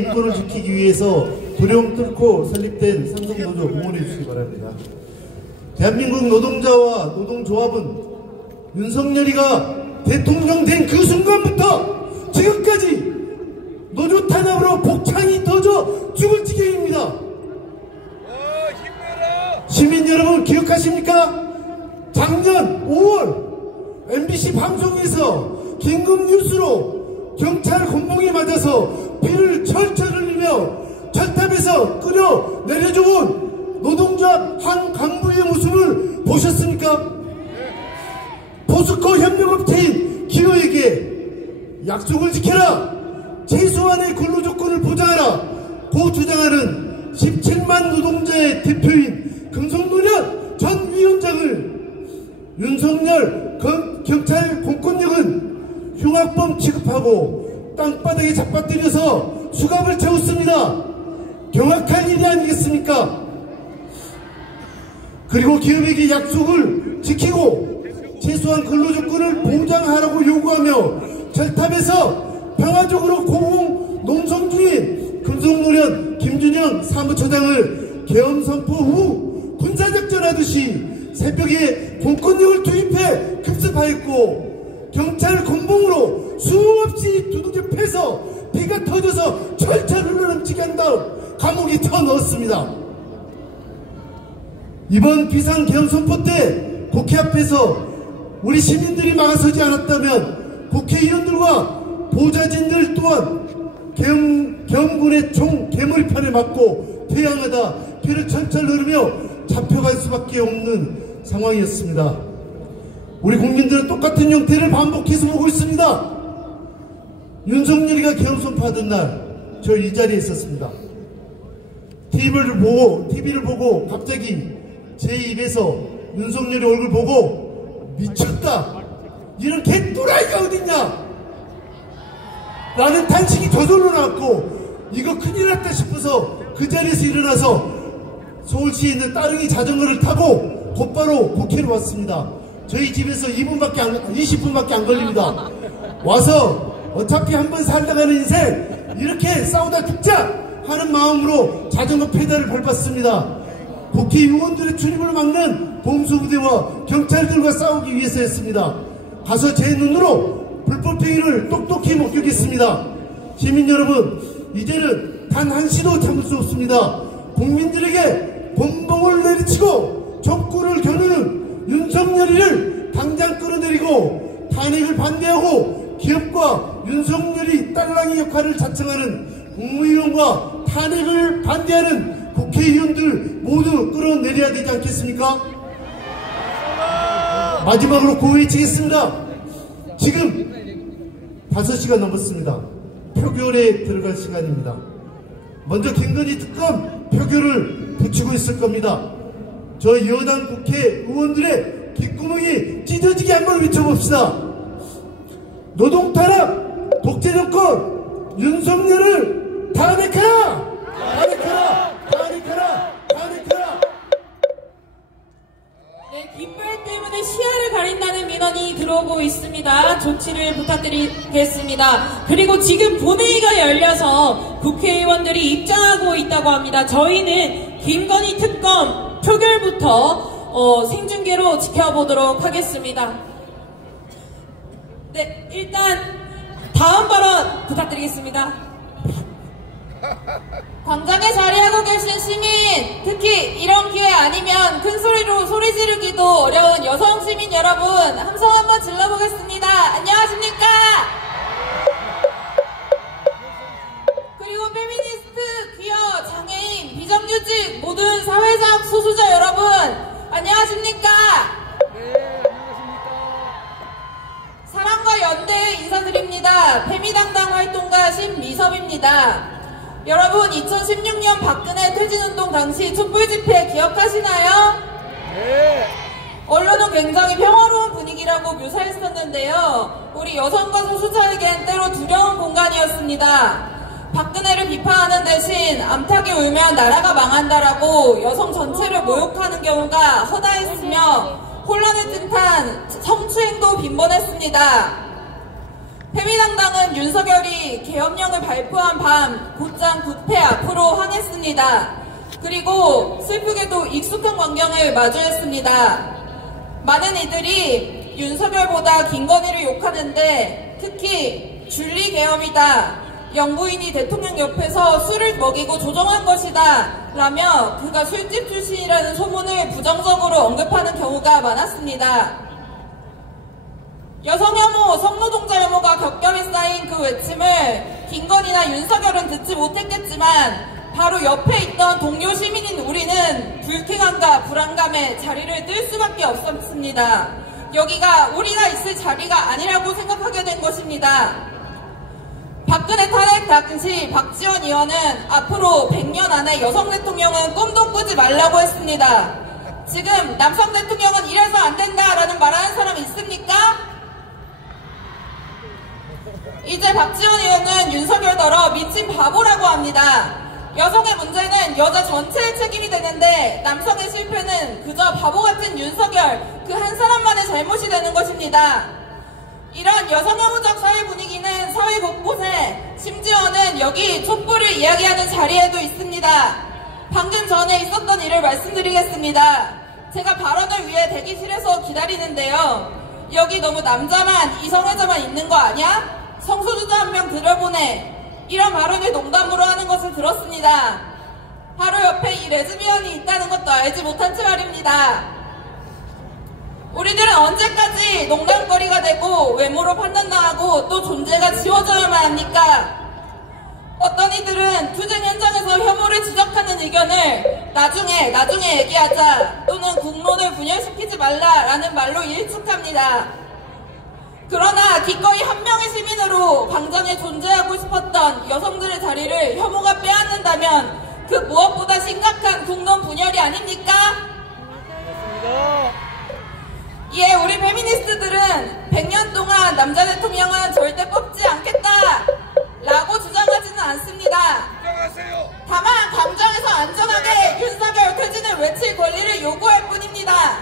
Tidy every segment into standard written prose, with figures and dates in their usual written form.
인권을 지키기 위해서 두려움 뚫고 설립된 삼성노조 응원해 주시기 바랍니다. 대한민국 노동자와 노동조합은 윤석열이가 대통령 된 그 순간부터 지금까지 노조 탄압으로 복창이 터져 죽을 지경입니다. 시민 여러분 기억하십니까? 작년 5월 MBC 방송에서 긴급 뉴스로 경찰 곤봉에 맞아서 피를 철철 흘리며 철탑에서 끌어 내려줘온 노동조합 한 간부의 모습을 보셨습니까? 포스코 협력업체인 기호에게 약속을 지켜라, 최소한의 근로조건을 보장하라 고 주장하는 17만 노동자의 대표인 금속노련 전 위원장을 윤석열 경찰 공권력은 흉악범 취급하고 땅바닥에 잡아뜨려서 수갑을 채웠습니다. 경악할 일이 아니겠습니까? 그리고 기업에게 약속을 지키고 최소한 근로조건을 보장하라고 요구하며 철탑에서 평화적으로 고공 농성 중인 금속노련 김준영 사무처장을 계엄 선포 후 군사작전하듯이 새벽에 공권력을 투입해 급습하였고 경찰 곤봉으로 수없이 두들겨 패서 피가 터져서 철철 흘러넘치게 한 다음 감옥에 쳐넣었습니다. 이번 비상 계엄 선포 때 국회 앞에서 우리 시민들이 막아서지 않았다면 국회의원들과 보좌진들 또한 계엄군의 총 개머리판에 맞고 퇴항하다 피를 철철 흐르며 잡혀갈 수밖에 없는 상황이었습니다. 우리 국민들은 똑같은 형태를 반복해서 보고 있습니다. 윤석열이가 계엄 선포하던 날 저 이 자리에 있었습니다. TV를 보고 갑자기 제 입에서 윤석열이 얼굴 보고 미쳤다, 이런 개또라이가 어딨냐 라는 탄식이 저절로 나왔고 이거 큰일 났다 싶어서 그 자리에서 일어나서 서울시에 있는 따릉이 자전거를 타고 곧바로 국회로 왔습니다. 저희 집에서 20분밖에 안 걸립니다. 와서 어차피 한 번 살다 가는 인생 이렇게 싸우다 죽자 하는 마음으로 자전거 페달을 밟았습니다. 국회의원들의 출입을 막는 공수부대와 경찰들과 싸우기 위해서였습니다. 가서 제 눈으로 불법행위를 똑똑히 목격했습니다. 시민 여러분, 이제는 단 한시도 참을 수 없습니다. 국민들에게 곤봉을 내리치고 족구를 겨누는 윤석열이를 당장 끌어내리고 탄핵을 반대하고 기업과 윤석열이 딸랑이 역할을 자청하는 국무위원과 탄핵을 반대하는 국회의원들 모두 끌어내려야 되지 않겠습니까? 마지막으로 구호외치겠습니다. 지금 5시가 넘었습니다. 표결에 들어갈 시간입니다. 먼저 김건희 특검 표결을 붙이고 있을 겁니다. 저 여당 국회의원들의 귓구멍이 찢어지게 한번 외쳐봅시다. 노동탄압 독재정권 윤석열을 탄핵하라! 탄핵하라! 탄핵하라! 탄핵하라! 네, 깃발 때문에 시야를 가린다는 민원이 들어오고 있습니다. 조치를 부탁드리겠습니다. 그리고 지금 본회의가 열려서 국회의원들이 입장하고 있다고 합니다. 저희는 김건희 특검 표결부터 생중계로 지켜보도록 하겠습니다. 네, 일단 다음 발언 부탁드리겠습니다. 광장에 자리하고 계신 시민, 특히 이런 기회 아니면 큰 소리로 소리 지르기도 어려운 여성 시민 여러분, 함성 한번 질러보겠습니다. 안녕하십니까? 그리고 페미니스트, 귀여, 장애인, 비정규직, 모든 사회적 소수자 여러분, 안녕하십니까? 네, 안녕하십니까? 사랑과 연대 인사드립니다. 페미당당 활동가 신미섭입니다. 여러분, 2016년 박근혜 퇴진운동 당시 촛불집회 기억하시나요? 네. 언론은 굉장히 평화로운 분위기라고 묘사했었는데요. 우리 여성과 소수자에겐 때로 두려운 공간이었습니다. 박근혜를 비판하는 대신 암탉이 울면 나라가 망한다라고 여성 전체를 모욕하는 경우가 허다했으며 혼란을 뜻한 성추행도 빈번했습니다. 페미당당은 윤석열이 계엄령을 발표한 밤 곧장 국회 앞으로 향했습니다. 그리고 슬프게도 익숙한 광경을 마주했습니다. 많은 이들이 윤석열보다 김건희를 욕하는데 특히 줄리 계엄이다, 영부인이 대통령 옆에서 술을 먹이고 조종한 것이다 라며 그가 술집 출신이라는 소문을 부정적으로 언급하는 경우가 많았습니다. 여성혐오, 성노동자 혐오가 겹겹이 쌓인 그 외침을 김건희나 윤석열은 듣지 못했겠지만 바로 옆에 있던 동료 시민인 우리는 불쾌감과 불안감에 자리를 뜰 수밖에 없었습니다. 여기가 우리가 있을 자리가 아니라고 생각하게 된 것입니다. 박근혜 탄핵 당시 박지원 의원은 앞으로 100년 안에 여성 대통령은 꿈도 꾸지 말라고 했습니다. 지금 남성 대통령은 이래서 안 된다라는 말하는 사람 있습니까? 이제 박지원 의원은 윤석열더러 미친 바보라고 합니다. 여성의 문제는 여자 전체의 책임이 되는데 남성의 실패는 그저 바보 같은 윤석열 그 한 사람만의 잘못이 되는 것입니다. 이런 여성혐오적 사회 분위기는 사회 곳곳에, 심지어는 여기 촛불을 이야기하는 자리에도 있습니다. 방금 전에 있었던 일을 말씀드리겠습니다. 제가 발언을 위해 대기실에서 기다리는데요. 여기 너무 남자만, 이성애자만 있는 거 아니야? 성소수자 한 명 들어보내. 이런 발언을 농담으로 하는 것을 들었습니다. 바로 옆에 이 레즈비언이 있다는 것도 알지 못한 채 말입니다. 우리들은 언제까지 농담거리가 되고 외모로 판단당하고 또 존재가 지워져야만 합니까? 어떤 이들은 투쟁 현장에서 혐오를 지적하는 의견을 나중에 얘기하자 또는 국론을 분열시키지 말라라는 말로 일축합니다. 그러나 기꺼이 한 명의 시민으로 광장에 존재하고 싶었던 여성들의 자리를 혐오가 빼앗는다면 그 무엇보다 심각한 국론 분열이 아닙니까? 예, 우리 페미니스트들은 100년 동안 남자 대통령은 절대 뽑지 않겠다 라고 주장하지는 않습니다. 다만 광장에서 안전하게 윤석열 퇴진을 외칠 권리를 요구할 뿐입니다.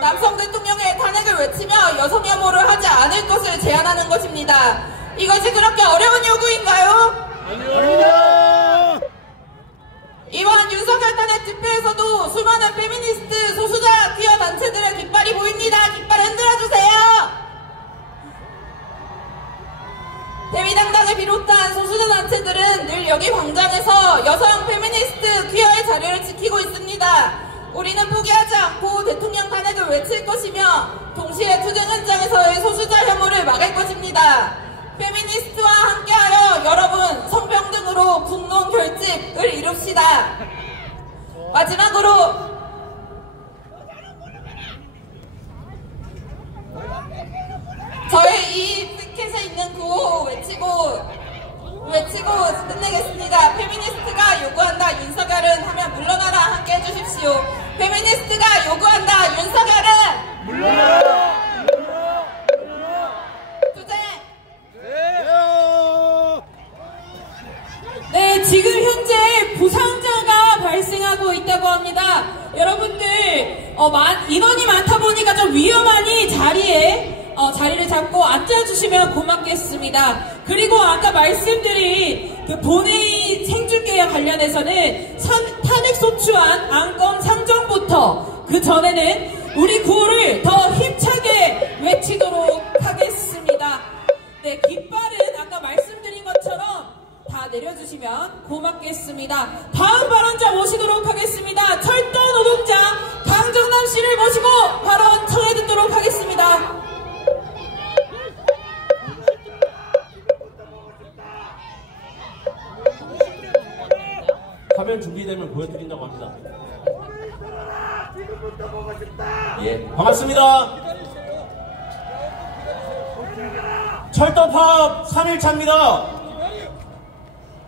남성 대통령의 탄핵을 외치며 여성 혐오를 하지 않을 것을 제안하는 것입니다. 이것이 그렇게 어려운 요구인가요? 아닙니다. 이번 윤석열 탄핵 집회에서도 수많은 페미니스트, 소수자, 퀴어 단체들의 깃발이 보입니다. 깃발 흔들어주세요. 페미당당을 비롯한 소수자 단체들은 늘 여기 광장에서 여성 페미니스트, 퀴어의 자리를 지키고 있습니다. 우리는 포기하지 않고 대통령 탄핵을 외칠 것이며 동시에 투쟁 현장에서의 소수자 혐오를 막을 것입니다. 페미니스트와 함께하여 여러분 성평등으로 국론 결집을 이룹시다. 마지막으로 저의 이 피켓에 있는 구호 외치고 끝내겠습니다. 페미니스트가 요구한다 윤석열은 하면 물러나라 함께 해주십시오. 페미니스트가 요구한다 윤석열은 물러나라. 투쟁. 네, 지금 현재 부상자가 발생하고 있다고 합니다. 여러분들 인원이 많다 보니까 좀 위험하니 자리를 잡고 앉아주시면 고맙겠습니다. 그리고 아까 말씀드린 그 본회의 생중계와 관련해서는 탄핵소추안 안건 상정부터 그 전에는 우리 구호를 더 힘차게 외치도록 하겠습니다. 네, 깃발은 아까 말씀드린 것처럼 다 내려주시면 고맙겠습니다. 다음 발언자 모시도록 하겠습니다. 철도 노동자 강정남 씨를 모시고 발언 청해 듣도록 하겠습니다. 화면 준비되면 보여드린다고 합니다. 예, 반갑습니다. 철도 파업 3일차입니다.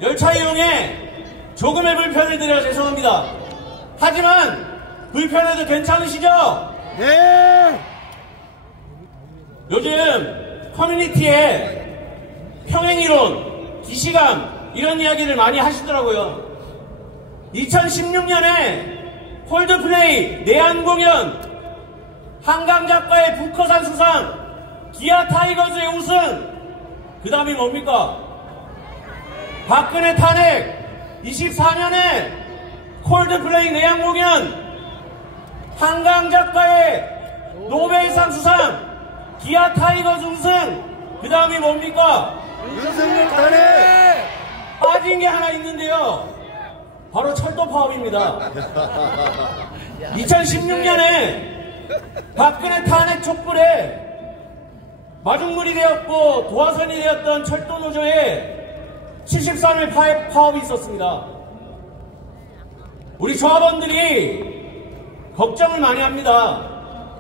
열차 이용에 조금의 불편을 드려 죄송합니다. 하지만 불편해도 괜찮으시죠? 네. 요즘 커뮤니티에 평행이론, 기시감 이런 이야기를 많이 하시더라고요. 2016년에 콜드플레이 내한공연, 한강작가의 북커산 수상, 기아 타이거즈의 우승, 그 다음이 뭡니까? 박근혜 탄핵, 24년에 콜드플레이 내한 공연, 한강 작가의 노벨상 수상, 기아 타이거 중승, 그 다음이 뭡니까? 윤석열 탄핵! 빠진 게 하나 있는데요. 바로 철도 파업입니다. 2016년에 박근혜 탄핵 촛불에 마중물이 되었고 도화선이 되었던 철도 노조에 73일 파업이 있었습니다. 우리 조합원들이 걱정을 많이 합니다.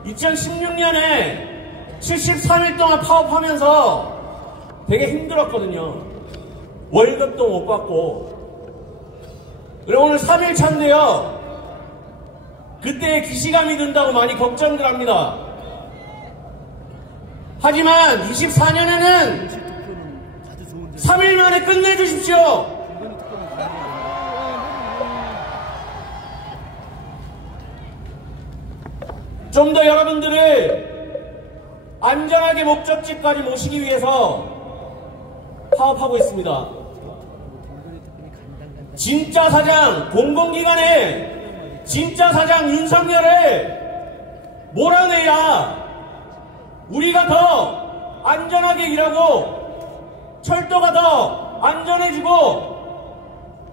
2016년에 73일 동안 파업하면서 되게 힘들었거든요. 월급도 못 받고. 그리고 오늘 3일 차인데요. 그때 기시감이 든다고 많이 걱정들 합니다. 하지만 24년에는 3일 만에 끝내주십시오. 좀 더 여러분들을 안전하게 목적지까지 모시기 위해서 파업하고 있습니다. 진짜 사장, 공공기관의 진짜 사장 윤석열을 몰아내야 우리가 더 안전하게 일하고 철도가 더 안전해지고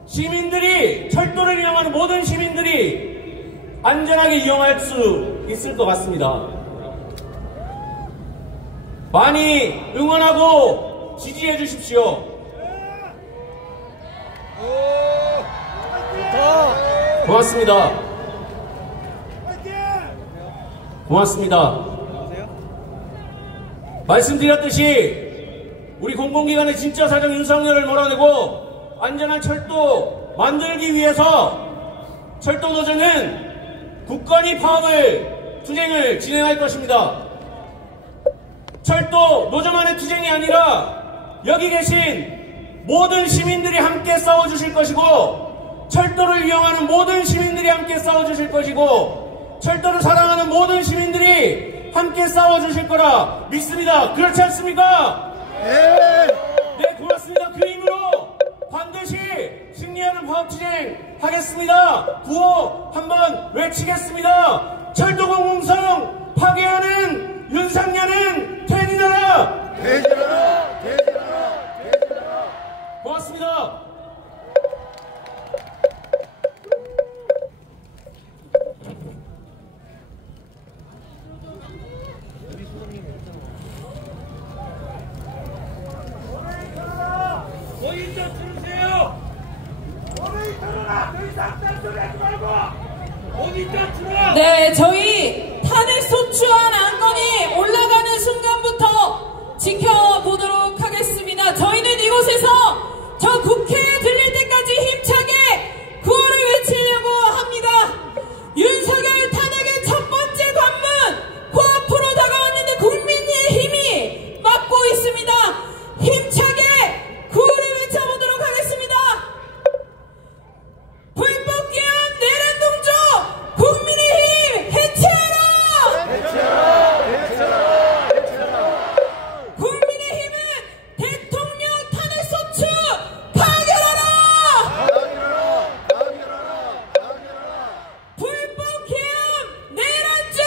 시민들이, 철도를 이용하는 모든 시민들이 안전하게 이용할 수 있을 것 같습니다. 많이 응원하고 지지해 주십시오. 고맙습니다. 고맙습니다. 말씀드렸듯이 우리 공공기관의 진짜 사장 윤석열을 몰아내고 안전한 철도 만들기 위해서 철도노조는 굳건히 파업을, 투쟁을 진행할 것입니다. 철도 노조만의 투쟁이 아니라 여기 계신 모든 시민들이 함께 싸워주실 것이고, 철도를 이용하는 모든 시민들이 함께 싸워주실 것이고, 철도를 사랑하는 모든 시민들이 함께 싸워주실 거라 믿습니다. 그렇지 않습니까? 네, 고맙습니다. 그 힘으로 반드시 승리하는 파업 투쟁 하겠습니다. 구호 한번 외치겠습니다. 철도공공성 파괴하는 윤상열은 퇴진하라! 퇴진하라! 퇴진하라! 퇴진하라! 고맙습니다. 모인 좀 들으세요! 모인 들어라! 더 이상 딴소리 하지 말고! 모인 좀 들어라! 네, 저희 탄핵소추안 안건이 올라가는 순간부터 지켜보도록 하겠습니다. 저희는 이곳에서 저 국회에 들릴 때까지 힘차게 구호를 외치려고 합니다. 윤석열 탄핵의 첫 번째 관문 코앞으로 다가왔는데 국민의 힘이 막고 있습니다. 힘차게 구호를 외쳐보도록 하겠습니다. 불법기업 내란동조 국민의힘 해체하라! 해체하라! 해체하라! 해체하라! 국민의힘은 대통령 탄핵소추 파결하라! 파괴하라! 파괴하라! 파괴하라! 불법기업 내란죄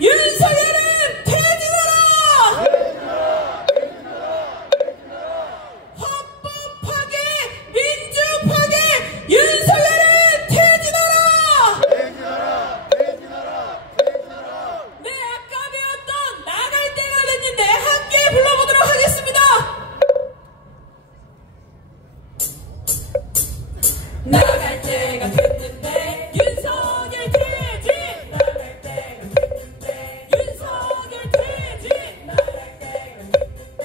윤석열은 퇴진하라! 퇴진하라! 퇴진하라! 퇴진하라! 헌법 파괴, 민주 파괴, 윤석열은 퇴진하라! 퇴진하라! 퇴진하라! 퇴진하라! 네, 아까 배웠던 나갈 때가 됐는데 함께 불러보도록 하겠습니다. 나갈 때가 됐는데 윤석열 퇴진! 나갈 때가 됐는데 윤석열 퇴진! 나갈 때가 됐는데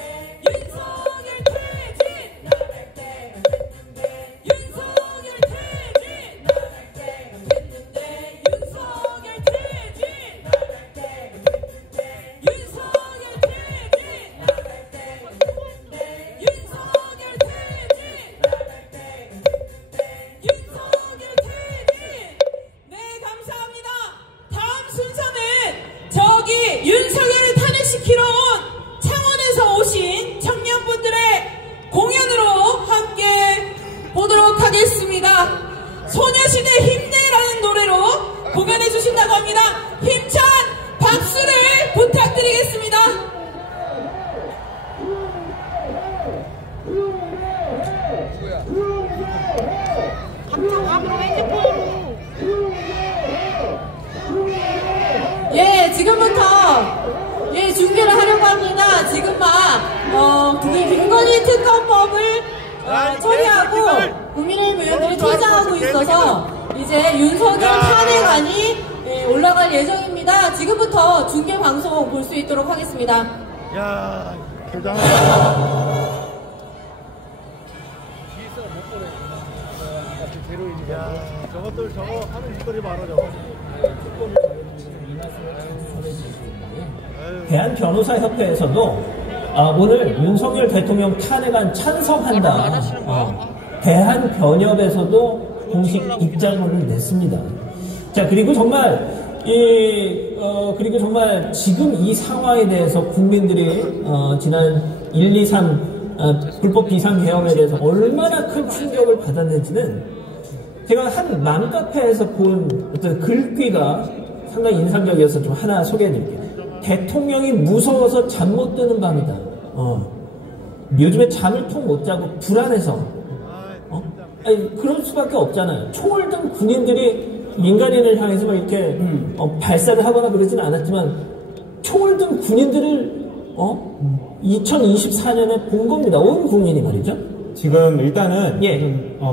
윤석열 퇴진! 나갈 때가 됐는데 윤석열 퇴진! 나갈 때가 됐는데 윤석열 퇴진! 나갈 때가 됐는데 윤석열 퇴진! 나갈 때가 됐는데 윤석열 퇴진! 나갈 때가 됐는데 윤석열 힘찬 박수를 부탁드리겠습니다. 예, 지금부터 중계를 하려고 합니다. 지금 김건희 특검법을 처리하고 국민의힘 의원들이 퇴장하고 있어서 이제 윤석열 탄핵안이 올라갈 예정입니다. 지금부터 중계 방송 볼 수 있도록 하겠습니다. 야, 교장. 야, 저것들 저거 하는 짓거리 말아 저거. 대한변호사협회에서도 오늘 윤석열 대통령 탄핵안 찬성한다. 대한변협에서도 공식 입장문을 냈습니다. 자, 그리고 정말 지금 이 상황에 대해서 국민들이 지난 1, 2, 3 불법 비상계엄에 대해서 얼마나 큰 충격을 받았는지는 제가 한 맘카페에서 본 어떤 글귀가 상당히 인상적이어서 좀 하나 소개해드릴게요. 대통령이 무서워서 잠 못 드는 밤이다. 요즘에 잠을 통 못 자고 불안해서. 아니, 그럴 수밖에 없잖아요. 총을 든 군인들이 민간인을 향해서 막 이렇게 발사를 하거나 그러진 않았지만 총을 든 군인들을 2024년에 본 겁니다. 온 국민이 말이죠. 지금 일단은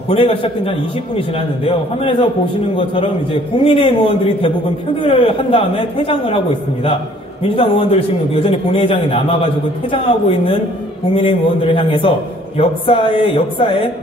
본회의가 시작된 지 한 20분이 지났는데요. 화면에서 보시는 것처럼 이제 국민의힘 의원들이 대부분 표결을 한 다음에 퇴장을 하고 있습니다. 민주당 의원들 지금 여전히 본회의장에 남아가지고 퇴장하고 있는 국민의힘 의원들을 향해서 역사에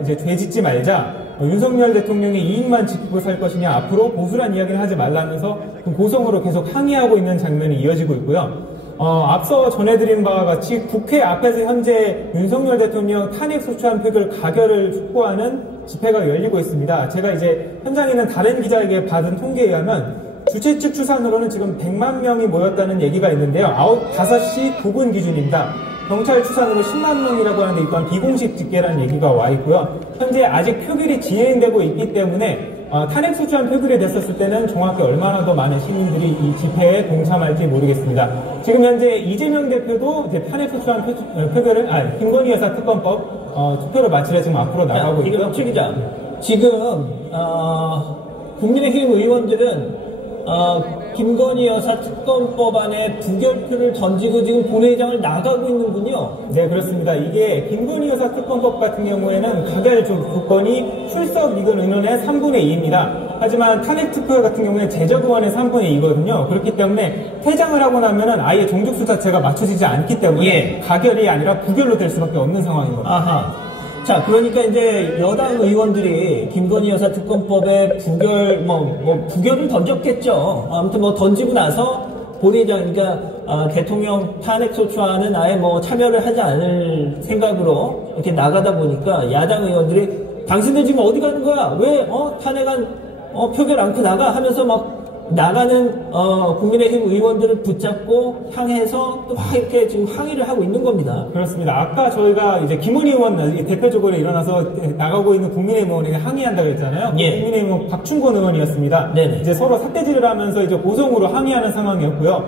이제 죄 짓지 말자. 윤석열 대통령이 이익만 지키고 살 것이냐, 앞으로 보수란 이야기를 하지 말라면서 고성으로 계속 항의하고 있는 장면이 이어지고 있고요. 앞서 전해드린 바와 같이 국회 앞에서 현재 윤석열 대통령 탄핵 소추안 표결 가결을 촉구하는 집회가 열리고 있습니다. 제가 이제 현장에 있는 다른 기자에게 받은 통계에 의하면 주최 측 추산으로는 지금 100만 명이 모였다는 얘기가 있는데요. 5시 9분 기준입니다. 경찰 추산으로 10만 명이라고 하는데 이 또한 비공식 집계라는 얘기가 와 있고요. 현재 아직 표결이 진행되고 있기 때문에 탄핵 소추안 표결이 됐었을 때는 정확히 얼마나 더 많은 시민들이 이 집회에 동참할지 모르겠습니다. 지금 현재 이재명 대표도 이제 탄핵 소추안 표결을 김건희 여사 특검법 투표를 마치려 지금 앞으로 나가고 있고요. 최 기자, 지금 국민의힘 의원들은 김건희 여사 특검법안에 부결표를 던지고 지금 본회의장을 나가고 있는군요. 네, 그렇습니다. 이게 김건희 여사 특검법 같은 경우에는 가결 조건이 출석 이건 의원의 3분의 2입니다. 하지만 탄핵 투표 같은 경우에 제적 의원의 3분의 2거든요. 그렇기 때문에 퇴장을 하고 나면은 아예 종족수 자체가 맞춰지지 않기 때문에 가결이 아니라 부결로 될 수밖에 없는 상황인 겁니다. 아하. 자, 그러니까 이제 여당 의원들이 김건희 여사 특검법에 부결을 던졌겠죠. 아무튼 던지고 나서 본회의장, 그러니까 대통령 탄핵 소추안은 아예 참여를 하지 않을 생각으로 이렇게 나가다 보니까 야당 의원들이 당신들 지금 어디 가는 거야? 왜 탄핵안 표결 않고 나가? 하면서 나가는 국민의힘 의원들을 붙잡고 향해서 또 이렇게 지금 항의를 하고 있는 겁니다. 그렇습니다. 아까 저희가 이제 김은희 의원 대표적으로 일어나서 나가고 있는 국민의힘 의원에게 항의한다고 했잖아요. 국민의힘 의원 박충권 의원이었습니다. 네네. 이제 서로 삿대질을 하면서 이제 고성으로 항의하는 상황이었고요.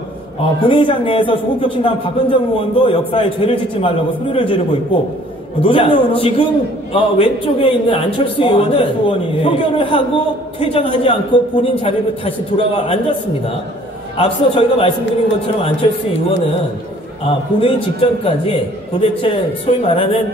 본회의장 내에서 조국혁신당 박은정 의원도 역사에 죄를 짓지 말라고 소리를 지르고 있고, 노정래 의원은 지금 왼쪽에 있는 안철수 의원은 표결을 하고 퇴장하지 않고 본인 자리로 다시 돌아가 앉았습니다. 앞서 저희가 말씀드린 것처럼 안철수 의원은 본회의 직전까지 도대체 소위 말하는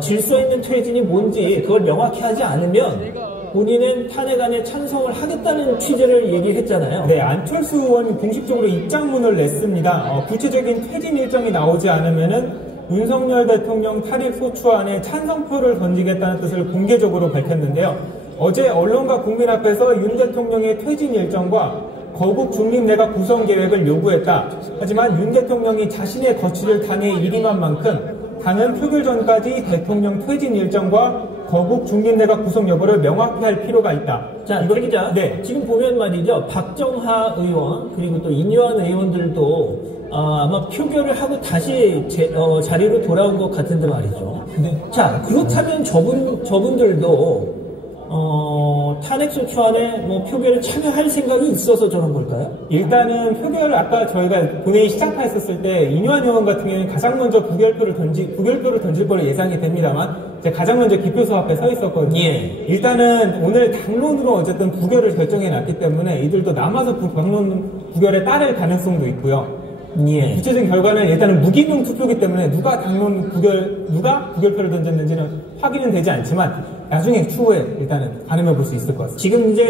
질서 있는 퇴진이 뭔지 그걸 명확히 하지 않으면 본인은 탄핵안에 찬성을 하겠다는 취지를 얘기했잖아요. 네, 안철수 의원이 공식적으로 입장문을 냈습니다. 구체적인 퇴진 일정이 나오지 않으면은 윤석열 대통령 탄핵 소추안에 찬성표를 던지겠다는 뜻을 공개적으로 밝혔는데요. 어제 언론과 국민 앞에서 윤 대통령의 퇴진 일정과 거국 중립내각 구성 계획을 요구했다. 하지만 윤 대통령이 자신의 거취를 당에 일임한 만큼 당은 표결 전까지 대통령 퇴진 일정과 거국 중립내각 구성 여부를 명확히 할 필요가 있다. 자, 이 기자. 네. 지금 보면 말이죠. 박정하 의원 그리고 또 인요한 의원들도 아마 표결을 하고 다시 자리로 돌아온 것 같은데 말이죠. 자, 그렇다면 저분들도 탄핵소추안에 표결에 참여할 생각이 있어서 저런 걸까요? 일단은 표결을 아까 저희가 본회의 시작했었을 때 이뇨한 의원 같은 경우에는 가장 먼저 부결표를 던질 걸로 예상이 됩니다만 이제 가장 먼저 기표소 앞에 서 있었거든요. 예. 일단은 오늘 당론으로 어쨌든 부결을 결정해 놨기 때문에 이들도 남아서 당론 부결에 따를 가능성도 있고요. 예. 구체적인 결과는 일단은 무기명 투표이기 때문에 누가 부결표를 던졌는지는 확인은 되지 않지만 나중에 추후에 일단은 가늠해 볼 수 있을 것 같습니다. 지금 이제